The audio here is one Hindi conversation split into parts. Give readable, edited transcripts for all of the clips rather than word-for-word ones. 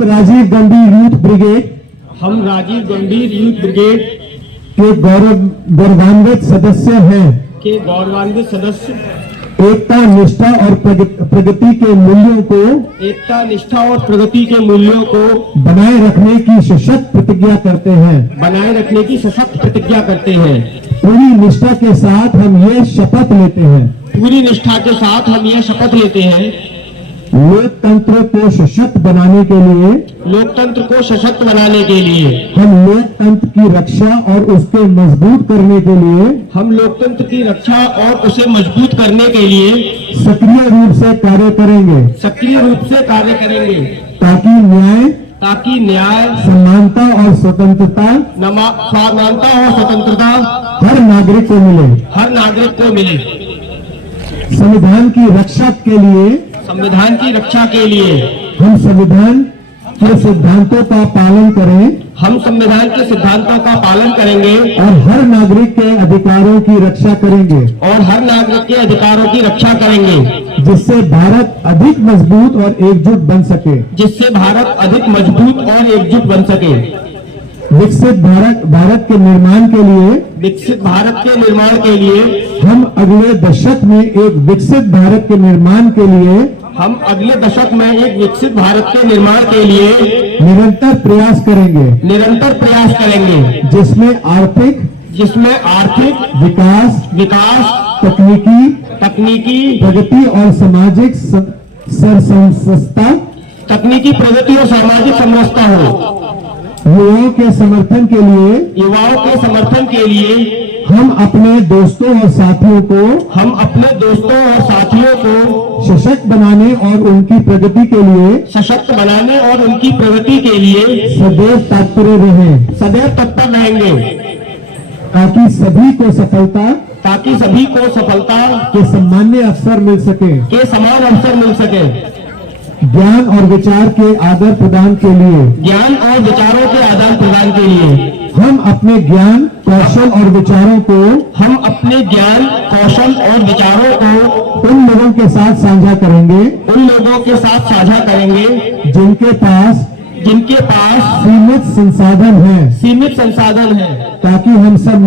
राजीव गांधी यूथ ब्रिगेड हम राजीव गंभीर यूथ ब्रिगेड के गौरवान्वित सदस्य हैं। के गौरवान्वित सदस्य एकता, निष्ठा और प्रगति के मूल्यों को एकता, निष्ठा और प्रगति के मूल्यों को बनाए रखने की सशक्त प्रतिज्ञा करते हैं। बनाए रखने की सशक्त प्रतिज्ञा करते हैं। पूरी निष्ठा के साथ हम ये शपथ लेते हैं। पूरी निष्ठा के साथ हम यह शपथ लेते हैं। लोकतंत्र को सशक्त बनाने के लिए लोकतंत्र को सशक्त बनाने के लिए हम लोकतंत्र की रक्षा और उसके मजबूत करने के लिए हम लोकतंत्र की रक्षा और उसे मजबूत करने के लिए सक्रिय रूप से कार्य करेंगे। सक्रिय रूप से कार्य करेंगे ताकि न्याय, समानता और स्वतंत्रता और स्वतंत्रता हर नागरिक को मिले। हर नागरिक को मिले। संविधान की रक्षा के लिए संविधान की रक्षा के लिए हम संविधान के सिद्धांतों का पालन करें। हम संविधान के सिद्धांतों का पालन करेंगे और हर नागरिक के अधिकारों की रक्षा करेंगे। और हर नागरिक के अधिकारों की रक्षा करेंगे जिससे भारत अधिक मजबूत और एकजुट बन सके। जिससे भारत अधिक मजबूत और एकजुट बन सके। विकसित भारत के निर्माण के लिए विकसित भारत के निर्माण के लिए हम अगले दशक में एक विकसित भारत के निर्माण के लिए हम अगले दशक में एक विकसित भारत के निर्माण के लिए निरंतर प्रयास करेंगे। निरंतर प्रयास करेंगे जिसमें आर्थिक विकास, तकनीकी प्रगति और सामाजिक समरसता तकनीकी प्रगति और सामाजिक समरसता हो। युवाओं के समर्थन के लिए हम अपने दोस्तों और साथियों को सशक्त बनाने और उनकी प्रगति के लिए सदैव तत्पर रहेंगे ताकि सभी को सफलता के समान अवसर मिल सके। ज्ञान और विचार के आदान प्रदान के लिए हम अपने ज्ञान, कौशल और विचारों को उन लोगों के साथ साझा करेंगे जिनके पास सीमित संसाधन है ताकि हम सब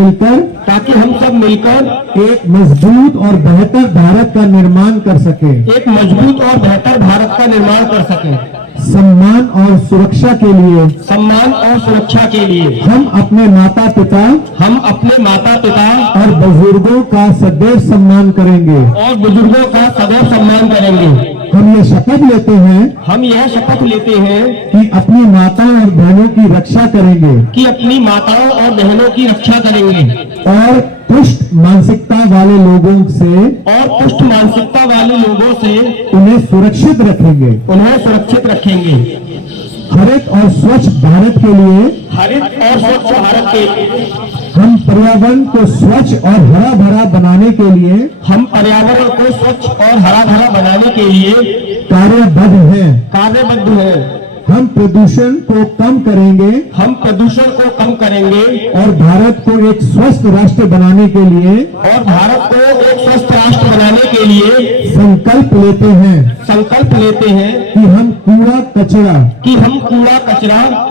मिलकर एक मजबूत और बेहतर भारत का निर्माण कर सके। सम्मान और सुरक्षा के लिए हम अपने माता पिता और बुजुर्गों का सदैव सम्मान करेंगे। हम ये शपथ लेते हैं कि अपनी माताओं और बहनों की रक्षा करेंगे और पुष्ट मानसिकता वाले लोगों से उन्हें सुरक्षित रखेंगे। हरित और स्वच्छ भारत के लिए हम पर्यावरण को स्वच्छ और हरा भरा बनाने के लिए कार्यबद्ध हैं। हम प्रदूषण को कम करेंगे और भारत को एक स्वस्थ राष्ट्र बनाने के लिए संकल्प लेते हैं कि हम कूड़ा कचरा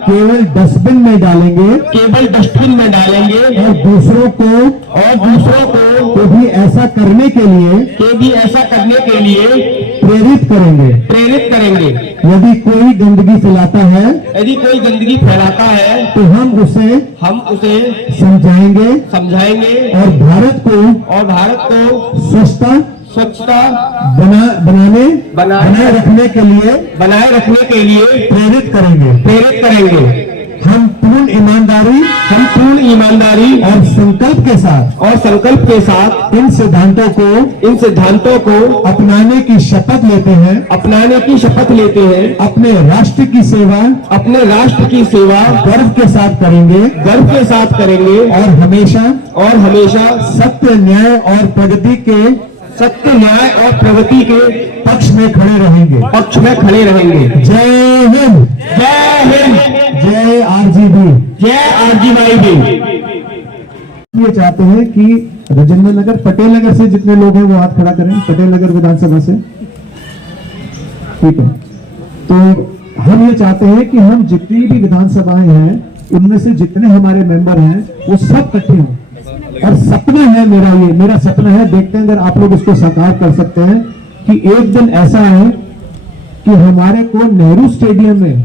केवल डस्टबिन में डालेंगे और दूसरों को भी ऐसा करने के लिए प्रेरित करेंगे। यदि कोई गंदगी फैलाता है तो हम उसे समझाएंगे और भारत को स्वच्छता बनाए रखने के लिए प्रेरित करेंगे। हम पूर्ण ईमानदारी और संकल्प के साथ इन सिद्धांतों को अपनाने की शपथ लेते हैं। अपने राष्ट्र की सेवा गर्व के साथ करेंगे और हमेशा सत्य, न्याय और प्रगति के पक्ष में खड़े रहेंगे। जय हिंद, जय आरजीबी। ये चाहते हैं कि राजेंद्र नगर, पटेल नगर से जितने लोग हैं वो हाथ खड़ा करें। पटेल नगर विधानसभा से, ठीक है। तो हम ये चाहते हैं कि हम जितनी भी विधानसभाएं हैं उनमें से जितने हमारे मेंबर हैं वो सब इकट्ठे हों। और सपना है मेरा सपना है, देखते हैं अगर आप लोग इसको साकार कर सकते हैं कि एक दिन ऐसा है कि हमारे को नेहरू स्टेडियम में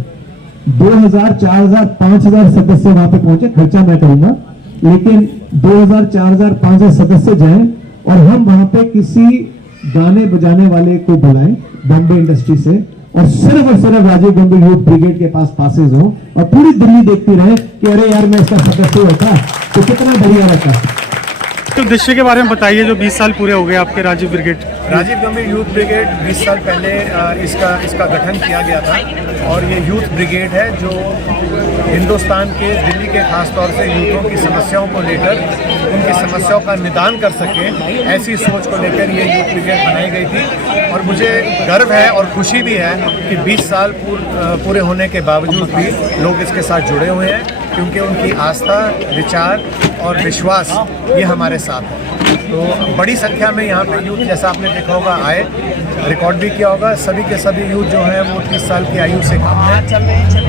2000, 4000, 5000 सदस्य वहां पे पहुंचे, खर्चा मैं करूंगा, लेकिन 2000, 4000, 5000 सदस्य जाएं और हम वहां पे किसी गाने बजाने वाले को बुलाएं बॉम्बे इंडस्ट्री से, और सिर्फ राजीव गांधी यूथ ब्रिगेड के पास पासेज हो और पूरी दिल्ली देखती रहे कि अरे यार मैं इसका सदस्य होता तो कितना बढ़िया रहता। तो उद्देश्य के बारे में बताइए, जो 20 साल पूरे हो गए आपके राजीव ब्रिगेड। राजीव गंभीर यूथ ब्रिगेड 20 साल पहले इसका गठन किया गया था और ये यूथ ब्रिगेड है जो हिंदुस्तान के, दिल्ली के खास तौर से यूथों की समस्याओं को लेकर उनकी समस्याओं का निदान कर सके, ऐसी सोच को लेकर ये यूथ ब्रिगेड बनाई गई थी। और मुझे गर्व है और खुशी भी है कि 20 साल पूरे होने के बावजूद भी लोग इसके साथ जुड़े हुए हैं, क्योंकि उनकी आस्था, विचार और विश्वास ये हमारे साथ है। तो बड़ी संख्या में यहाँ पे यूथ, जैसा आपने देखा होगा, आए, रिकॉर्ड भी किया होगा। सभी के सभी यूथ जो हैं वो 30 साल की आयु से कम है।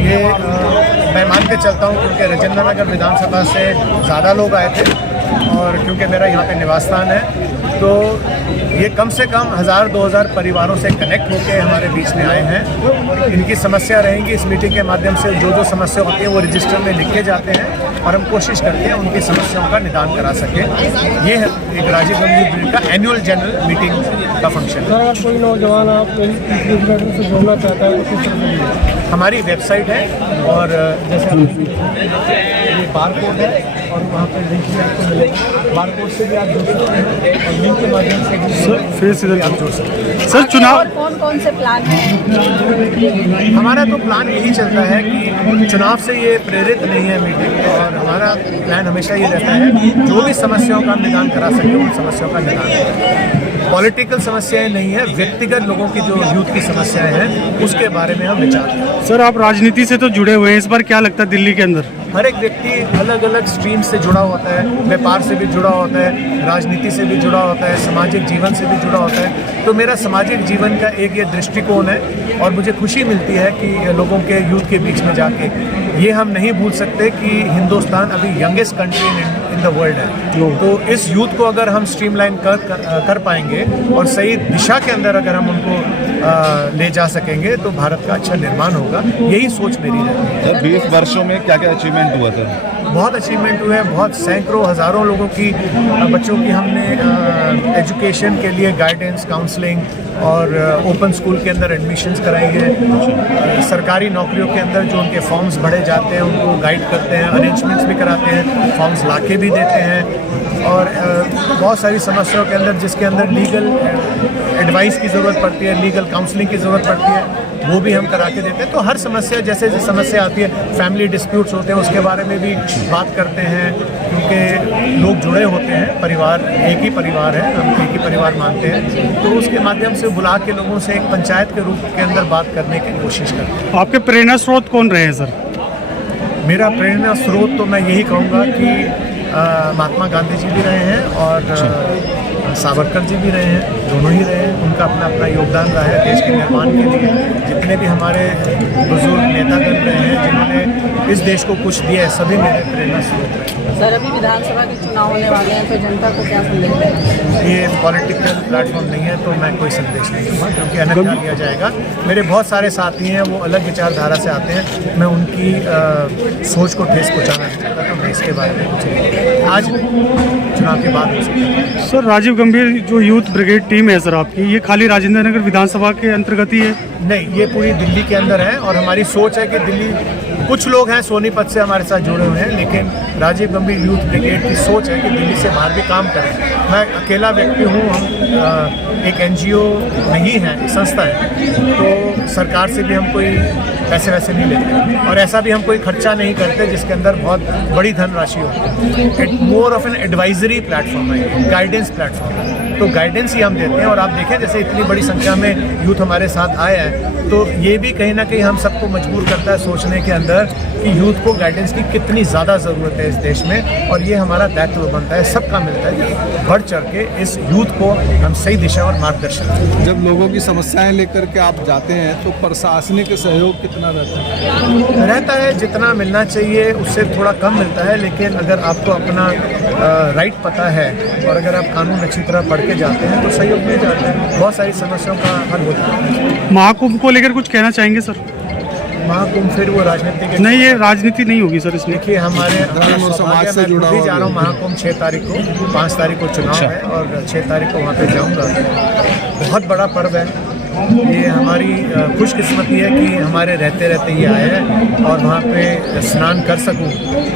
ये मैं मान के चलता हूँ क्योंकि राजेंद्र नगर विधानसभा से ज़्यादा लोग आए थे और क्योंकि मेरा यहाँ पे निवास स्थान है, तो ये कम से कम 1000-2000 परिवारों से कनेक्ट होकर हमारे बीच में आए हैं। इनकी समस्या रहेंगी, इस मीटिंग के माध्यम से जो समस्या होती है वो रजिस्टर में लिखे जाते हैं और हम कोशिश करते हैं उनकी समस्याओं का निदान करा सकें। ये है एक राजीव गांधी का एनुअल जनरल मीटिंग का फंक्शन। अगर कोई नौजवान आप से जोड़ना चाहता है तो किस तरह से? हमारी वेबसाइट है और जैसे ये बारकोड है और वहाँ पर लिंक भी आपको मिलेगा। बारकोड से भी आप जुड़ सकते हैं और लिंक के माध्यम से भी फिर से आप जुड़ सकते हैं। सर, चुनाव और कौन कौन से प्लान हैं? हमारा तो प्लान यही चलता है कि चुनाव से ये प्रेरित नहीं है मीटिंग, और हमारा प्लान हमेशा ये रहता है जो भी समस्याओं का निदान करा सके उन समस्याओं का निदान करें। पॉलिटिकल समस्याएं नहीं है, व्यक्तिगत लोगों की जो यूथ की समस्याएं हैं उसके बारे में हम विचार करें। सर, आप राजनीति से तो जुड़े हुए हैं, इस बार क्या लगता है दिल्ली के अंदर? हर एक व्यक्ति अलग अलग स्ट्रीम से जुड़ा होता है, व्यापार से भी जुड़ा होता है, राजनीति से भी जुड़ा होता है, सामाजिक जीवन से भी जुड़ा होता है। तो मेरा सामाजिक जीवन का एक ये दृष्टिकोण है और मुझे खुशी मिलती है कि लोगों के, यूथ के बीच में जाके ये हम नहीं भूल सकते कि हिंदुस्तान अभी youngest country in the world है। तो इस यूथ को अगर हम स्ट्रीमलाइन कर पाएंगे और सही दिशा के अंदर अगर हम उनको ले जा सकेंगे तो भारत का अच्छा निर्माण होगा। यही सोच मेरी रहती है। 20 वर्षों में क्या क्या अचीवमेंट हुआ सर? बहुत अचीवमेंट हुए हैं, बहुत सैकड़ों हज़ारों लोगों की, बच्चों की हमने एजुकेशन के लिए गाइडेंस, काउंसलिंग और ओपन स्कूल के अंदर एडमिशन्स कराई है। सरकारी नौकरियों के अंदर जो उनके फॉर्म्स भरे जाते हैं उनको गाइड करते हैं, अरेंजमेंट्स भी कराते हैं, फॉर्म्स लाके भी देते हैं। और बहुत सारी समस्याओं के अंदर जिसके अंदर लीगल एडवाइस की ज़रूरत पड़ती है, लीगल काउंसलिंग की ज़रूरत पड़ती है, वो भी हम करा के देते हैं। तो हर समस्या, जैसे जैसे समस्या आती है, फैमिली डिस्प्यूट्स होते हैं, उसके बारे में भी बात करते हैं, क्योंकि लोग जुड़े होते हैं, परिवार एक ही परिवार है, हम एक ही परिवार मानते हैं। तो उसके माध्यम से बुला के लोगों से एक पंचायत के रूप के अंदर बात करने की कोशिश करते हैं। आपके प्रेरणा स्रोत कौन रहे हैं सर? मेरा प्रेरणा स्रोत तो मैं यही कहूँगा कि महात्मा गांधी जी भी रहे हैं और सावरकर जी भी रहे हैं, दोनों ही रहे हैं। उनका अपना अपना योगदान रहा है देश के निर्माण के लिए। जितने भी हमारे बुजुर्ग नेतागण रहे हैं जिन्होंने इस देश को कुछ दिया है, सभी मेरे प्रेरणा स्रोत रहे हैं। सर, अभी विधानसभा के चुनाव होने वाले हैं, तो जनता को क्या संदेश देना? ये पॉलिटिकल प्लेटफॉर्म नहीं है तो मैं कोई संदेश नहीं दूँगा, क्योंकि अन्यथा लिया जाएगा। मेरे बहुत सारे साथी हैं, वो अलग विचारधारा से आते हैं, मैं उनकी सोच को ठेस पहुँचाना नहीं चाहता, तो मैं इसके बारे में कुछ नहीं। आज चुनाव के बाद हो सकता है। सर, राजीव गंभीर जो यूथ ब्रिगेड टीम है सर आपकी, ये खाली राजेंद्र नगर विधानसभा के अंतर्गत ही है? नहीं, ये पूरी दिल्ली के अंदर है और हमारी सोच है कि दिल्ली, कुछ लोग हैं सोनीपत से हमारे साथ जुड़े हुए हैं, लेकिन राजीव गंभीर यूथ ब्रिगेड की सोच है कि दिल्ली से बाहर भी काम करें। मैं अकेला व्यक्ति हूँ, हम एक NGO नहीं है, एक संस्था है, तो सरकार से भी हम कोई पैसे वैसे नहीं लेते और ऐसा भी हम कोई खर्चा नहीं करते जिसके अंदर बहुत बड़ी धनराशि हो। More of an advisory platform है, गाइडेंस प्लेटफॉर्म है, तो गाइडेंस ही हम देते हैं। और आप देखें जैसे इतनी बड़ी संख्या में यूथ हमारे साथ आए हैं, तो ये भी कहीं ना कहीं हम सबको मजबूर करता है सोचने के अंदर कि यूथ को गाइडेंस की कितनी ज़्यादा ज़रूरत है इस देश में, और ये हमारा दायित्व बनता है, सबका मिलता है कि बढ़ चढ़ के इस यूथ को हम सही दिशा और मार्गदर्शन दें। जब लोगों की समस्याएं लेकर के आप जाते हैं तो प्रशासनिक सहयोग कितना रहता है? जितना मिलना चाहिए उससे थोड़ा कम मिलता है, लेकिन अगर आपको अपना राइट पता है और अगर आप कानून अच्छी तरह पढ़ के जाते हैं तो सहयोग मिल जाता है, बहुत सारी समस्याओं का हल होता है। महाकुंभ को लेकर कुछ कहना चाहेंगे सर? महाकुंभ फिर वो राजनीति के नहीं, ये राजनीति नहीं होगी सर इसमें। देखिए हमारा और समाज से मैं जुड़ा खुद ही हुआ जा रहा हूँ महाकुंभ 6 तारीख को, 5 तारीख को चुनाव है और 6 तारीख को वहाँ पे जाऊँगा। बहुत बड़ा पर्व है ये, हमारी खुशकिस्मती है कि हमारे रहते रहते ये आया है और वहाँ पे स्नान कर सकूँ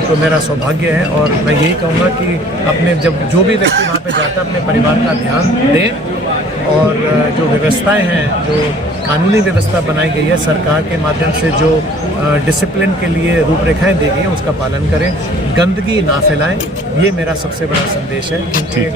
तो मेरा सौभाग्य है। और मैं यही कहूँगा कि अपने जब जो भी व्यक्ति वहाँ पे जाता है अपने परिवार का ध्यान दें, और जो व्यवस्थाएं हैं, जो कानूनी व्यवस्था बनाई गई है सरकार के माध्यम से, जो डिसिप्लिन के लिए रूपरेखाएं दी गई हैं उसका पालन करें, गंदगी ना फैलाएं, ये मेरा सबसे बड़ा संदेश है। क्योंकि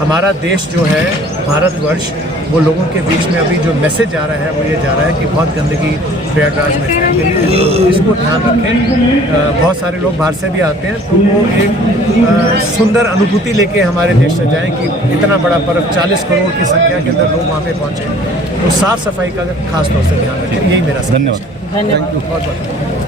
हमारा देश जो है भारतवर्ष, वो लोगों के बीच में अभी जो मैसेज आ रहा है वो ये जा रहा है कि बहुत गंदगी प्रयागराज में फैल गई है, तो इसको ध्यान रखें। बहुत सारे लोग बाहर से भी आते हैं तो वो एक सुंदर अनुभूति लेके हमारे देश से जाएं कि इतना बड़ा पर्व 40 करोड़ की संख्या के अंदर लोग वहाँ पे पहुँचे, तो साफ़ सफाई का खास तौर से ध्यान रखें, यही मेरा धन्यवाद। थैंक यू बहुत बहुत।